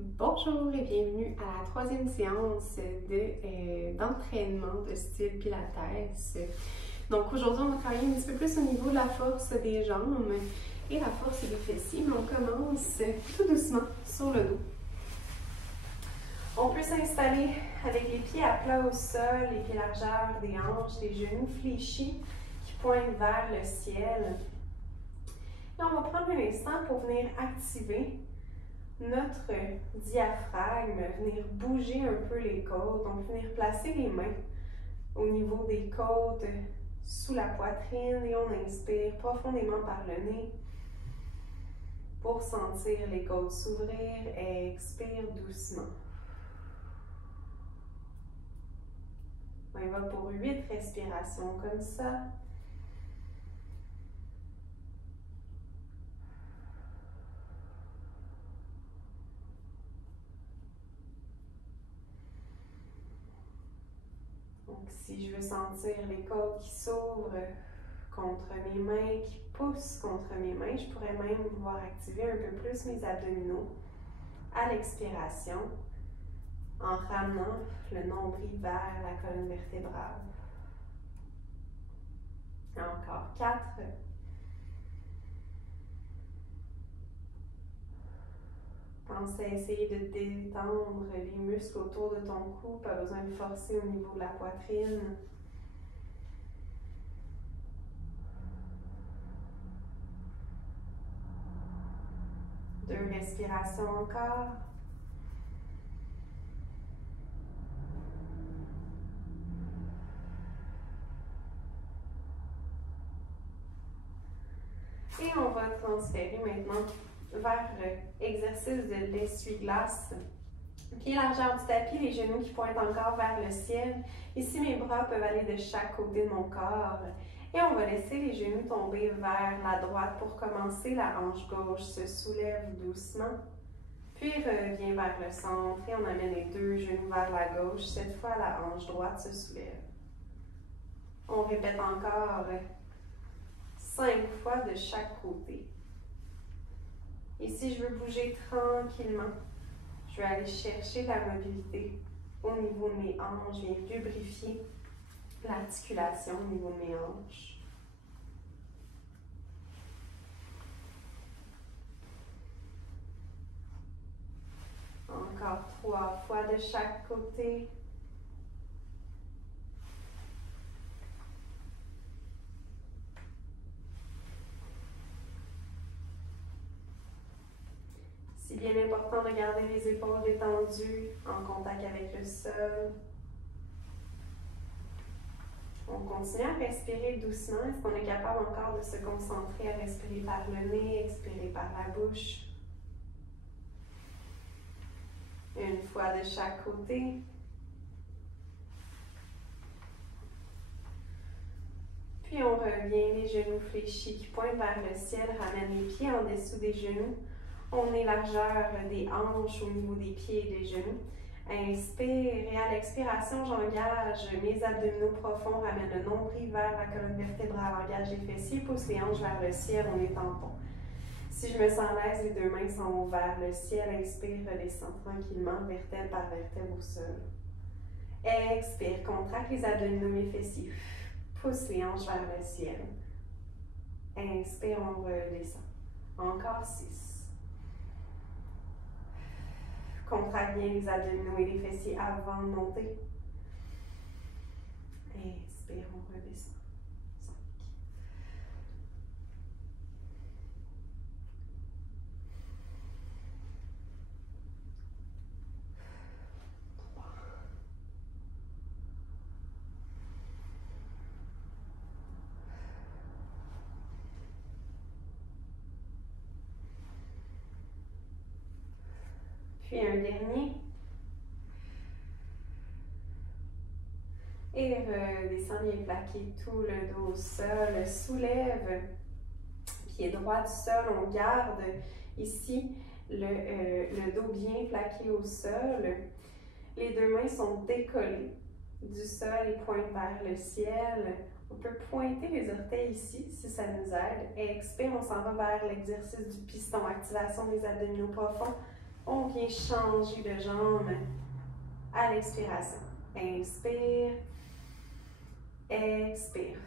Bonjour et bienvenue à la troisième séance d'entraînement de style Pilates. Donc aujourd'hui, on va travailler un petit peu plus au niveau de la force des jambes et la force des fessiers. On commence tout doucement sur le dos. On peut s'installer avec les pieds à plat au sol, les pieds largeur des hanches, les genoux fléchis qui pointent vers le ciel. Et on va prendre un instant pour venir activer notre diaphragme, venir bouger un peu les côtes. On peut venir placer les mains au niveau des côtes, sous la poitrine, et on inspire profondément par le nez pour sentir les côtes s'ouvrir. Expire doucement. On y va pour 8 respirations comme ça. Donc, si je veux sentir les côtes qui s'ouvrent contre mes mains, qui poussent contre mes mains, je pourrais même pouvoir activer un peu plus mes abdominaux à l'expiration en ramenant le nombril vers la colonne vertébrale. Encore 4. Pense à essayer de détendre les muscles autour de ton cou, pas besoin de forcer au niveau de la poitrine. 2 respirations encore. Et on va transférer maintenant vers l'exercice de l'essuie-glace. Pieds largeur du tapis, les genoux qui pointent encore vers le ciel. Ici, mes bras peuvent aller de chaque côté de mon corps. Et on va laisser les genoux tomber vers la droite pour commencer. La hanche gauche se soulève doucement, puis revient vers le centre. Et on amène les 2 genoux vers la gauche. Cette fois, la hanche droite se soulève. On répète encore 5 fois de chaque côté. Et si je veux bouger tranquillement, je vais aller chercher la mobilité au niveau de mes hanches. Je viens lubrifier l'articulation au niveau de mes hanches. Encore 3 fois de chaque côté. C'est bien important de garder les épaules détendues, en contact avec le sol. On continue à respirer doucement. Est-ce qu'on est capable encore de se concentrer à respirer par le nez, expirer par la bouche? 1 fois de chaque côté. Puis on revient, les genoux fléchis qui pointent vers le ciel, ramène les pieds en dessous des genoux. On est largeur des hanches au niveau des pieds et des genoux. Inspire et à l'expiration, j'engage mes abdominaux profonds, ramène le nombril vers la colonne vertébrale, engage les fessiers, pousse les hanches vers le ciel, on est en pont. Si je me sens à l'aise, les 2 mains sont vers le ciel. Inspire, redescends tranquillement, vertèbre par vertèbre au sol. Expire, contracte les abdominaux, les fessiers. Pousse les hanches vers le ciel. Inspire, on redescend. Encore 6. Contracte bien les abdominaux et les fessiers avant de monter. Inspire, on redescend. 5. 3. Puis un dernier. Et redescends, bien plaquer tout le dos au sol. Soulève, pied droit du sol. On garde ici le dos bien plaqué au sol. Les 2 mains sont décollées du sol et pointent vers le ciel. On peut pointer les orteils ici si ça nous aide. Expire, on s'en va vers l'exercice du piston. Activation des abdominaux profonds. On vient changer de jambe à l'expiration. Inspire. Expire.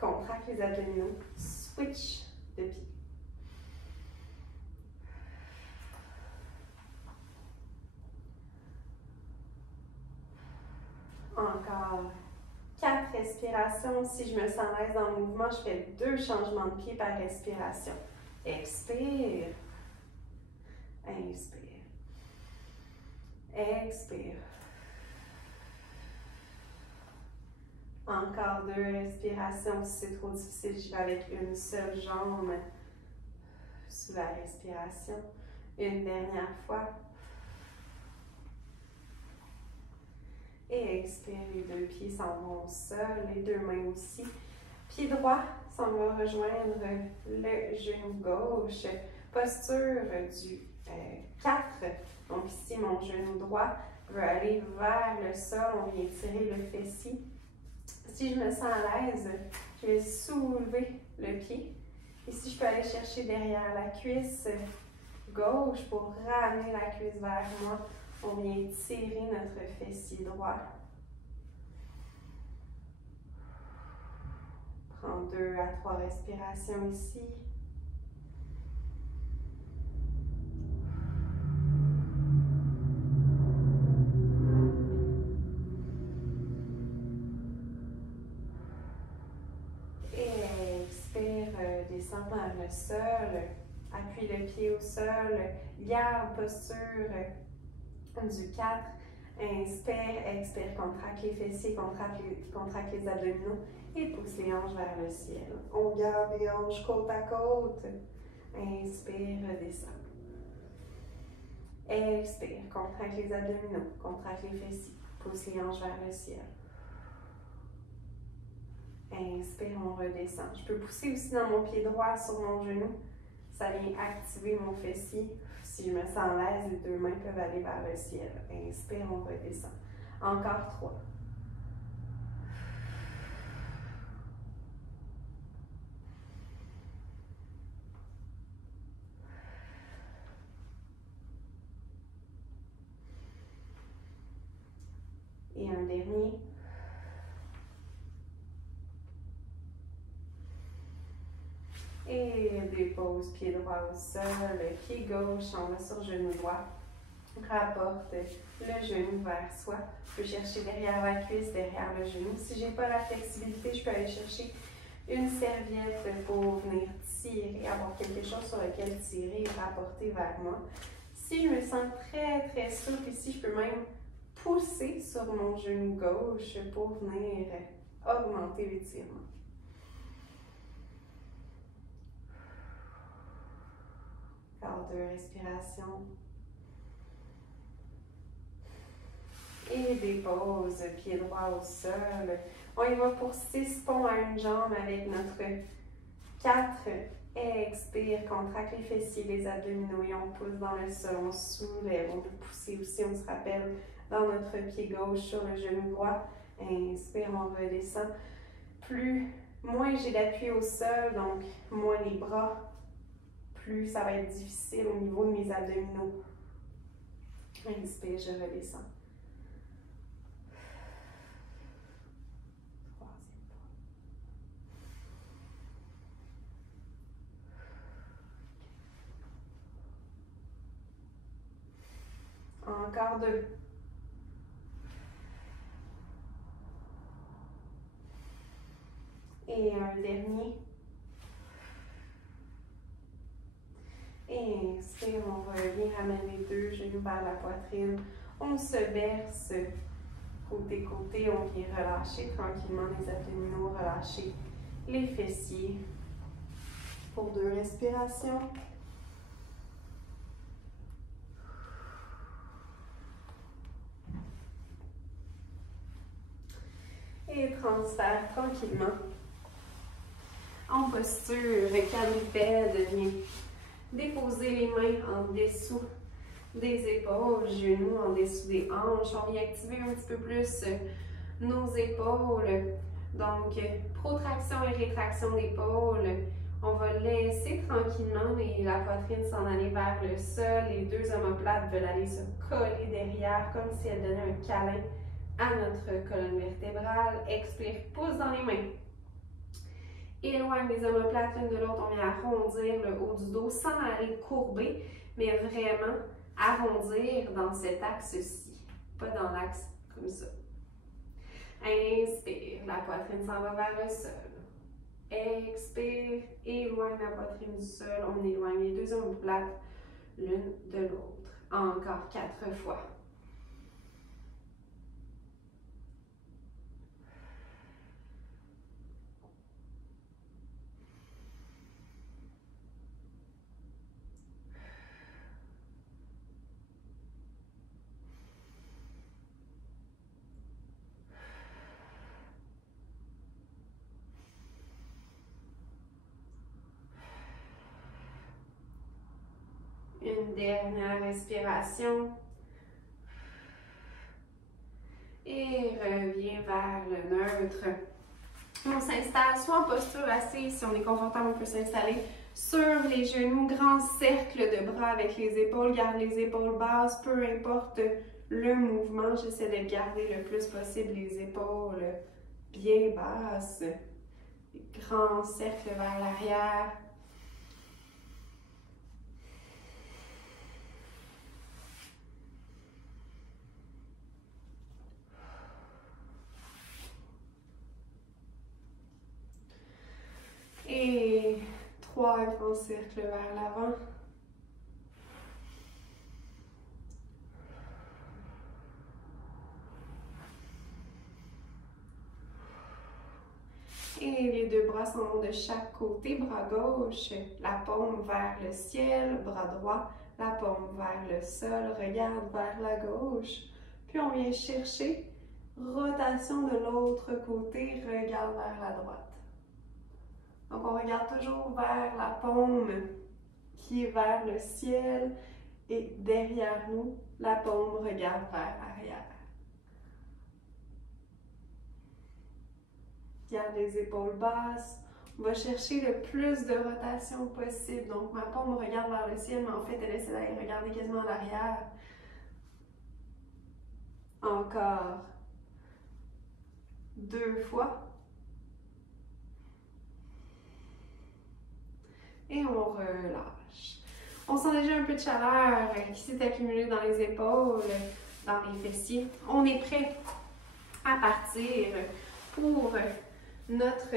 Contracte les abdominaux. Switch de pied. Encore 4 respirations. Si je me sens à l'aise dans le mouvement, je fais 2 changements de pied par respiration. Expire. Inspire. Expire. Encore 2 respirations. Si c'est trop difficile, je vais avec une seule jambe sous la respiration. Une dernière fois. Et expire, les 2 pieds s'en vont au sol, les 2 mains aussi. Pied droit s'en va rejoindre le genou gauche. Posture du 4. Donc ici, mon genou droit veut aller vers le sol. On vient tirer le fessier. Si je me sens à l'aise, je vais soulever le pied. Ici, je peux aller chercher derrière la cuisse gauche pour ramener la cuisse vers moi. On vient tirer notre fessier droit. Prends 2 à 3 respirations ici. Et expire, descends vers le sol. Appuie le pied au sol. Garde posture du 4, inspire, expire, contracte les fessiers, contracte les abdominaux et pousse les hanches vers le ciel. On garde les hanches côte à côte. Inspire, redescend. Expire, contracte les abdominaux, contracte les fessiers, pousse les hanches vers le ciel. Inspire, on redescend. Je peux pousser aussi dans mon pied droit sur mon genou. Ça vient activer mon fessier. Si je me sens à l'aise, les 2 mains peuvent aller vers le ciel. Inspire, on redescend. Encore 3. Et un dernier. Et dépose pied droit au sol, pied gauche, on va sur genou droit. Rapporte le genou vers soi. Je peux chercher derrière la cuisse, derrière le genou. Si je n'ai pas la flexibilité, je peux aller chercher une serviette pour venir tirer, avoir quelque chose sur lequel tirer et rapporter vers moi. Si je me sens très très souple ici, je peux même pousser sur mon genou gauche pour venir augmenter l'étirement. Encore 2 respirations. Et dépose, pied droit au sol. On y va pour 6 ponts à une jambe avec notre 4. Expire, contracte les fessiers, les abdominaux et on pousse dans le sol, on soulève. On peut pousser aussi, on se rappelle, dans notre pied gauche sur le genou droit. Inspire, on redescend. Moins j'ai d'appui au sol, donc moins les bras, plus ça va être difficile au niveau de mes abdominaux. Inspire, je redescends. Encore 2. Et un dernier. Et inspire, on va venir ramener les 2 genoux vers la poitrine. On se berce côté-côté. On vient relâcher tranquillement les abdominaux, relâcher les fessiers. Pour 2 respirations. Et transfert tranquillement en posture quadrupède. Viens déposer les mains en dessous des épaules, genoux en dessous des hanches. On vient activer un petit peu plus nos épaules. Donc, protraction et rétraction d'épaule. On va laisser tranquillement la poitrine s'en aller vers le sol. Les deux omoplates veulent aller se coller derrière comme si elles donnaient un câlin à notre colonne vertébrale. Expire, pouce dans les mains. Éloigne les omoplates l'une de l'autre. On vient arrondir le haut du dos sans aller courber, mais vraiment arrondir dans cet axe-ci, pas dans l'axe comme ça. Inspire, la poitrine s'en va vers le sol. Expire, éloigne la poitrine du sol. On éloigne les deux omoplates l'une de l'autre. Encore 4 fois. Une dernière respiration. Et reviens vers le neutre. On s'installe soit en posture assise, si on est confortable, on peut s'installer sur les genoux, grand cercle de bras avec les épaules, garde les épaules basses, peu importe le mouvement, j'essaie de garder le plus possible les épaules bien basses, grand cercle vers l'arrière. Et 3 grands cercles vers l'avant. Et les deux bras s'en vont de chaque côté. Bras gauche, la paume vers le ciel. Bras droit, la paume vers le sol. Regarde vers la gauche. Puis on vient chercher rotation de l'autre côté. Regarde vers la droite. Donc, on regarde toujours vers la paume qui est vers le ciel et derrière nous, la paume regarde vers l'arrière. Garde les épaules basses. On va chercher le plus de rotation possible. Donc, ma paume regarde vers le ciel, mais en fait, elle essaie d'aller regarder quasiment à l'arrière. Encore 2 fois. Et on relâche. On sent déjà un peu de chaleur qui s'est accumulée dans les épaules, dans les fessiers. On est prêt à partir pour notre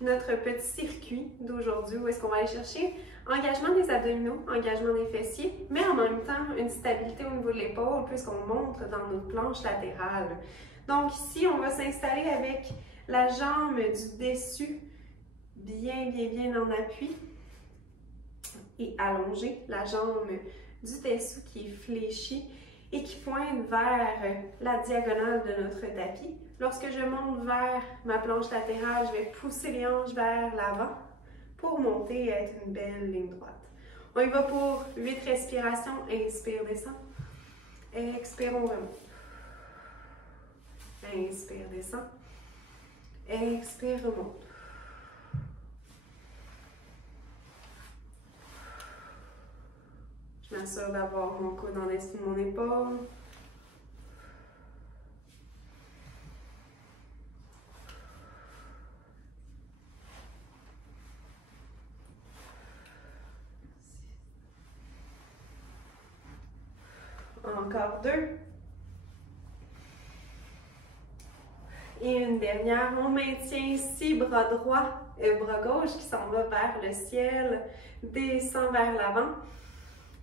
notre petit circuit d'aujourd'hui où est-ce qu'on va aller chercher engagement des abdominaux, engagement des fessiers, mais en même temps une stabilité au niveau de l'épaule puisqu'on monte dans notre planche latérale. Donc ici, on va s'installer avec la jambe du dessus bien en appui et allongée, la jambe du dessous qui est fléchie et qui pointe vers la diagonale de notre tapis. Lorsque je monte vers ma planche latérale, je vais pousser les hanches vers l'avant pour monter et être une belle ligne droite. On y va pour 8 respirations. Inspire, descend. Expire, on remonte. Inspire, descend. Expire, remonte. Je m'assure d'avoir mon coude en dessous de mon épaule. Encore 2. Et une dernière. On maintient ici, bras droit et bras gauche qui s'en va vers le ciel. Descend vers l'avant.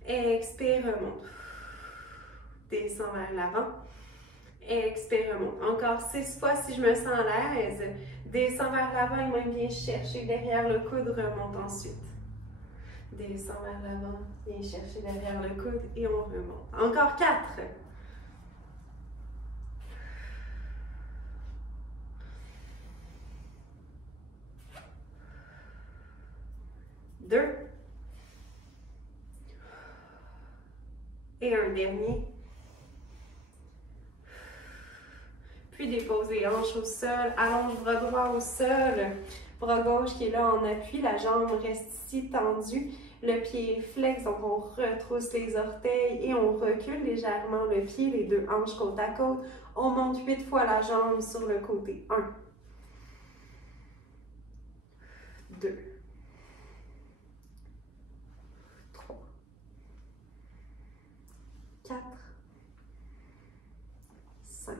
Expire, remonte. Descend vers l'avant. Expire, remonte. Encore 6 fois si je me sens à l'aise. Descend vers l'avant et même viens chercher derrière le coude. Remonte ensuite. Descend vers l'avant. Viens chercher derrière le coude et on remonte. Encore 4. Et un dernier. Puis puis dépose les hanches au sol, allonge bras droit au sol, bras gauche qui est là en appui, la jambe reste ici tendue, le pied est flex, donc on retrousse les orteils et on recule légèrement le pied, les deux hanches côte à côte, on monte 8 fois la jambe sur le côté, 1, 2, 3, 4, 5,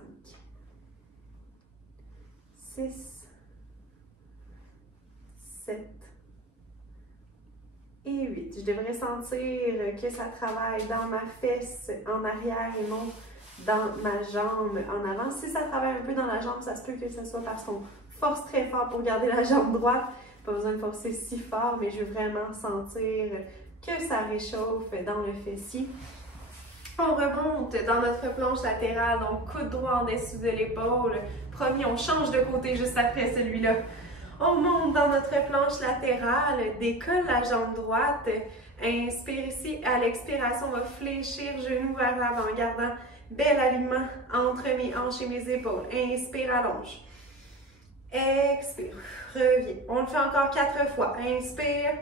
6, 7 et 8. Je devrais sentir que ça travaille dans ma fesse en arrière et non dans ma jambe en avant. Si ça travaille un peu dans la jambe, ça se peut que ce soit parce qu'on force très fort pour garder la jambe droite. Pas besoin de forcer si fort, mais je veux vraiment sentir que ça réchauffe dans le fessier. On remonte dans notre planche latérale, donc coude droit en dessous de l'épaule. Promis, on change de côté juste après celui-là. On monte dans notre planche latérale, décolle la jambe droite. Inspire ici, à l'expiration, on va fléchir genou vers l'avant, gardant bel alignement entre mes hanches et mes épaules. Inspire, allonge. Expire, reviens. On le fait encore 4 fois. Inspire,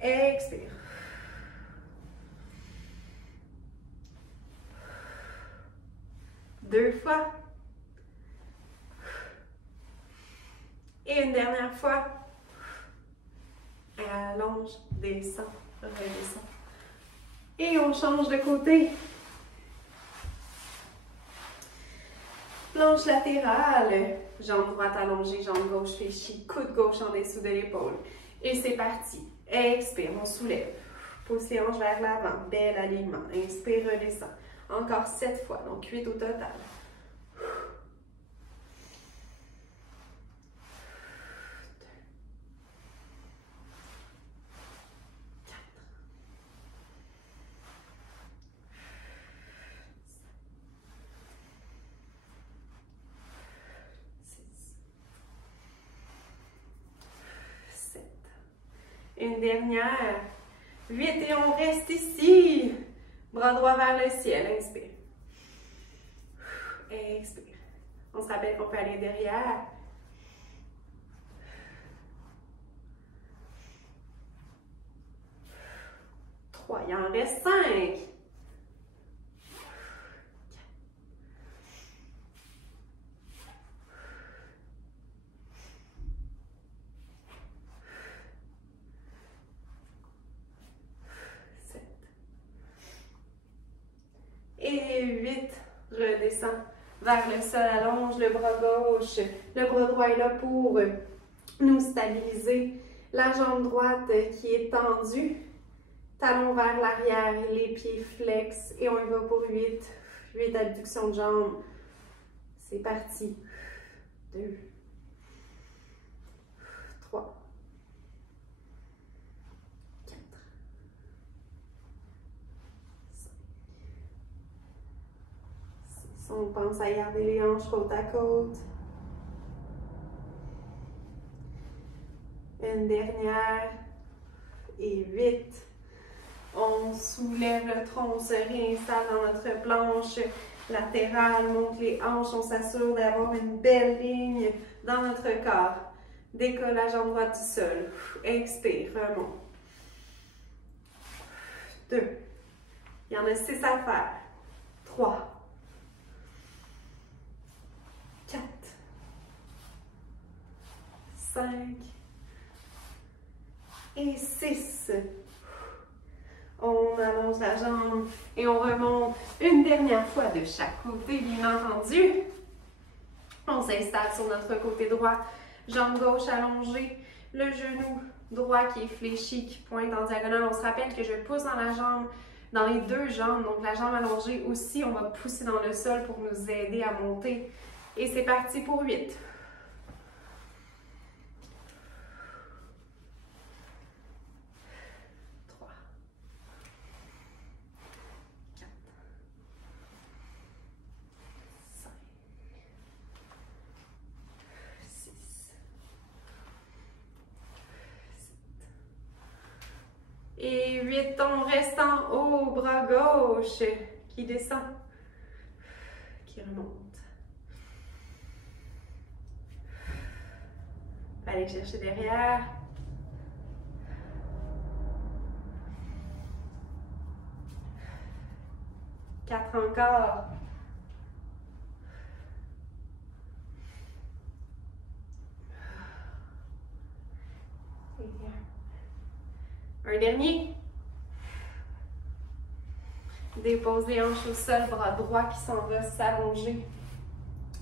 expire. Deux fois. Et une dernière fois. Allonge, descend, redescend. Et on change de côté. Planche latérale. Jambe droite allongée, jambe gauche fléchie, coude gauche en dessous de l'épaule. Et c'est parti. Expire, on soulève. Pousse les hanches vers l'avant. Bel alignement. Inspire, redescend. Encore 7 fois, donc 8 au total. 7. Une dernière. 8 et on reste ici. Bras droit vers le ciel. Inspire. Expire. On se rappelle qu'on peut aller derrière. 3. Il en reste 5. 7. Et 8. Redescend vers le sol, allonge le bras gauche. Le bras droit est là pour nous stabiliser. La jambe droite qui est tendue. Talon vers l'arrière, les pieds flex. Et on y va pour 8. 8 abductions de jambes. C'est parti. 2. 3. 4. 5. 6. On pense à garder les hanches côte à côte. Une dernière. Et 8. On soulève le tronc, on se réinstalle dans notre planche latérale, monte les hanches, on s'assure d'avoir une belle ligne dans notre corps. Décolle la jambe droite du sol. Expire, remonte. 2. Il y en a 6 à faire. 3. 4. 5. Et 6. On allonge la jambe et on remonte une dernière fois de chaque côté, bien entendu. On s'installe sur notre côté droit, jambe gauche allongée, le genou droit qui est fléchi, qui pointe en diagonale. On se rappelle que je pousse dans la jambe, dans les deux jambes, donc la jambe allongée aussi, on va pousser dans le sol pour nous aider à monter. Et c'est parti pour 8. 8, on reste en haut, bras gauche qui descend, qui remonte. Allez chercher derrière. Quatre encore. Un dernier. Dépose les hanches au sol, bras droit qui s'en va s'allonger.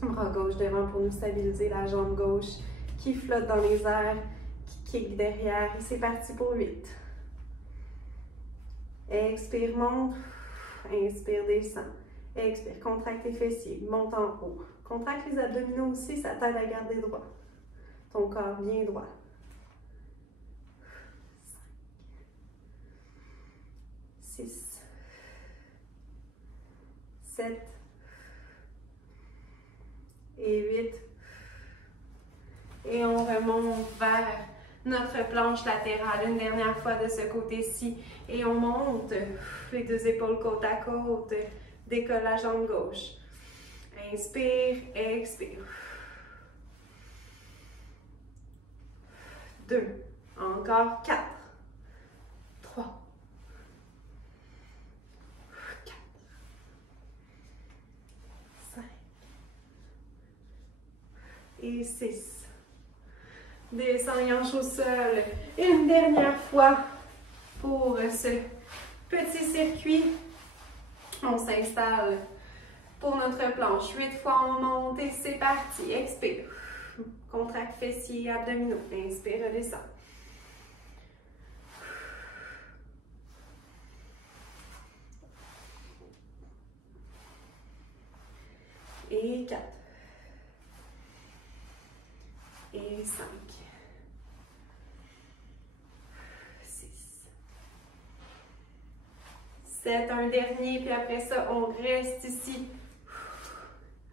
Bras gauche devant pour nous stabiliser la jambe gauche qui flotte dans les airs, qui kick derrière. Et c'est parti pour 8. Expire, monte. Inspire, descend. Expire, contracte les fessiers, monte en haut. Contracte les abdominaux aussi, ça t'aide à garder droit. Ton corps bien droit. 6, 7 et 8. Et on remonte vers notre planche latérale une dernière fois de ce côté-ci. Et on monte les deux épaules côte à côte. Décolle la jambe gauche. Inspire, expire. 2. Encore 4. 3. 4. 5. Et 6. Descends les hanches au sol. Une dernière fois pour ce petit circuit. On s'installe pour notre planche. 8 fois on monte et c'est parti. Expire. Contracte fessiers, abdominaux. Inspire, redescend. Et 4. Et 5. 6. 7. Un dernier, puis après ça, on reste ici.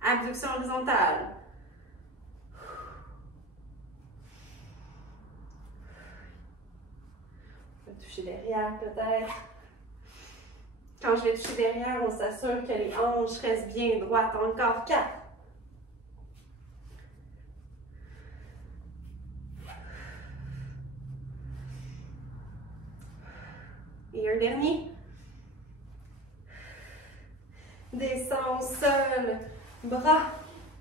Abduction horizontale. On va toucher derrière peut-être. Quand je vais toucher derrière, on s'assure que les hanches restent bien droites. Encore 4. Et un dernier. Descends au sol. Bras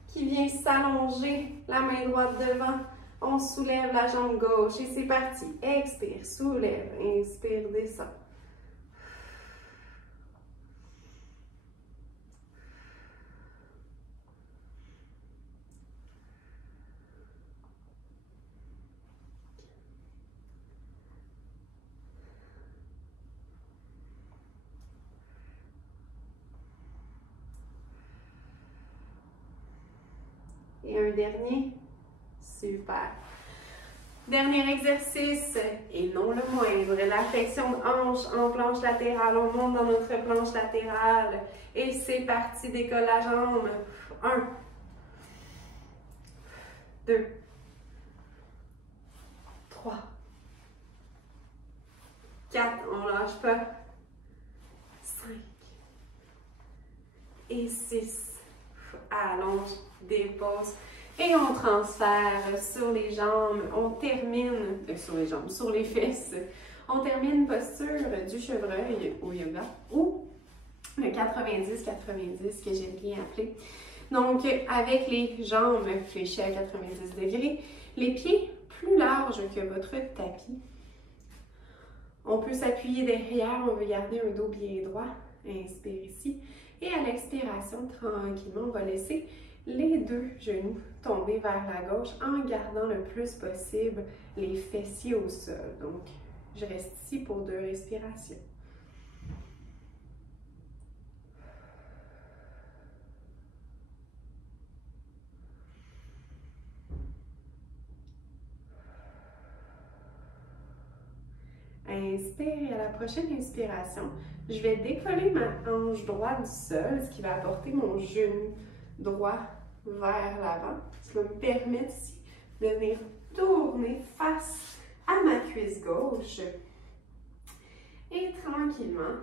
qui vient s'allonger. La main droite devant. On soulève la jambe gauche. Et c'est parti. Expire, soulève. Inspire, descend. Et un dernier. Super. Dernier exercice, et non le moindre, la flexion de hanche en planche latérale. On monte dans notre planche latérale. Et c'est parti, décolle la jambe. 1, 2, 3, 4, on lâche pas. 5 et 6. Allonge, dépose. Et on transfère sur les jambes. On termine, sur les jambes, sur les fesses. On termine posture du chevreuil au yoga ou le 90-90 que j'aime bien appeler. Donc, avec les jambes fléchies à 90 degrés, les pieds plus larges que votre tapis. On peut s'appuyer derrière, on veut garder un dos bien droit. Inspire ici. Et à l'expiration, tranquillement, on va laisser les deux genoux tomber vers la gauche en gardant le plus possible les fessiers au sol. Donc, je reste ici pour 2 respirations. Inspire et à la prochaine inspiration, je vais décoller ma hanche droite du sol, ce qui va apporter mon genou droit vers l'avant. Ça va me permettre ici de venir tourner face à ma cuisse gauche. Et tranquillement,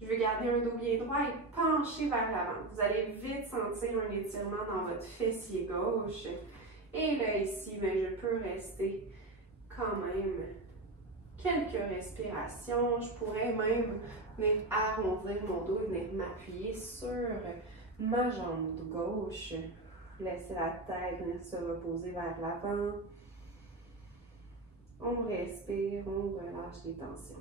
je vais garder un dos bien droit et pencher vers l'avant. Vous allez vite sentir un étirement dans votre fessier gauche. Et là, ici, ben, je peux rester quand même quelques respirations. Je pourrais même venir arrondir mon dos et venir m'appuyer sur ma jambe gauche. Laisser la tête venir se reposer vers l'avant. On respire, on relâche les tensions.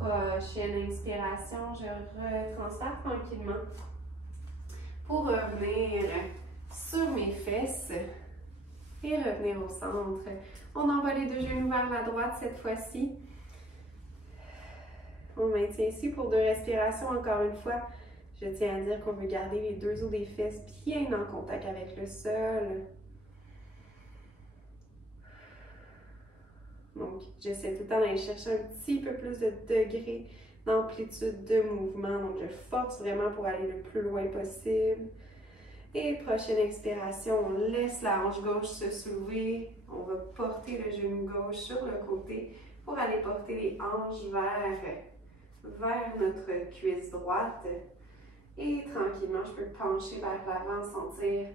Prochaine inspiration, je retransfère tranquillement pour revenir sur mes fesses et revenir au centre. On envoie les deux genoux vers la droite cette fois-ci. On maintient ici pour 2 respirations. Encore une fois, je tiens à dire qu'on veut garder les 2 os des fesses bien en contact avec le sol. Donc, j'essaie tout le temps d'aller chercher un petit peu plus de degrés d'amplitude de mouvement. Donc, je force vraiment pour aller le plus loin possible. Et prochaine expiration, on laisse la hanche gauche se soulever. On va porter le genou gauche sur le côté pour aller porter les hanches vers notre cuisse droite. Et tranquillement, je peux pencher vers l'avant, sentir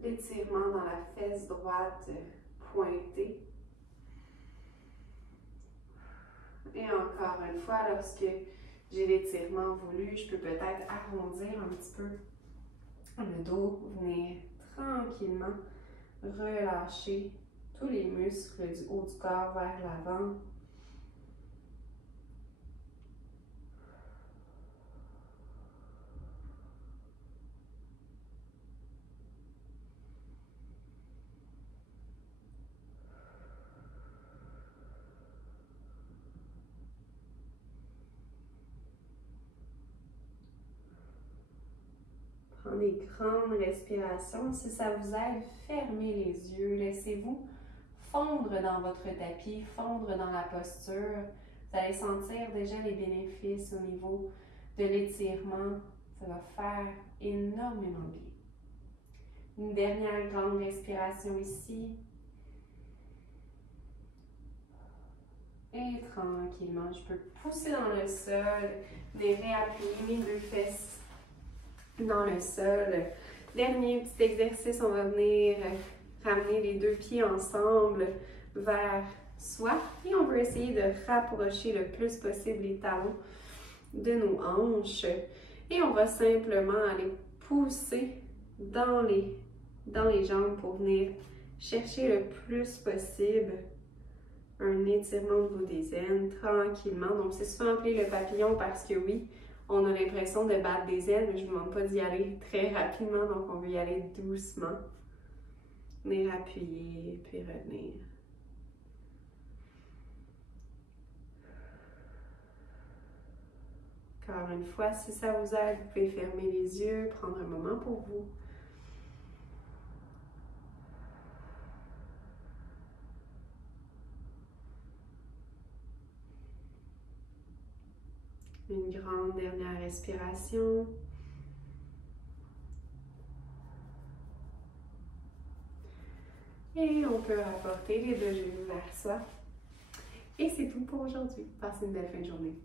l'étirement dans la fesse droite pointée. Et encore une fois, lorsque j'ai l'étirement voulu, je peux peut-être arrondir un petit peu le dos, venir tranquillement relâcher tous les muscles du haut du corps vers l'avant. Des grandes respirations. Si ça vous aide, fermez les yeux. Laissez-vous fondre dans votre tapis, fondre dans la posture. Vous allez sentir déjà les bénéfices au niveau de l'étirement. Ça va faire énormément bien. Une dernière grande respiration ici. Et tranquillement, je peux pousser dans le sol, réappuyer mes 2 fesses dans le sol. Dernier petit exercice, on va venir ramener les 2 pieds ensemble vers soi et on va essayer de rapprocher le plus possible les talons de nos hanches et on va simplement aller pousser dans les jambes pour venir chercher le plus possible un étirement au niveau des aines tranquillement. Donc c'est souvent appelé le papillon parce que oui, on a l'impression de battre des ailes, mais je ne vous demande pas d'y aller très rapidement, donc on veut y aller doucement. Venir appuyer, puis revenir. Encore une fois, si ça vous aide, vous pouvez fermer les yeux, prendre un moment pour vous. Une grande dernière respiration. Et on peut rapporter les 2 genoux vers soi. Et c'est tout pour aujourd'hui. Passez une belle fin de journée.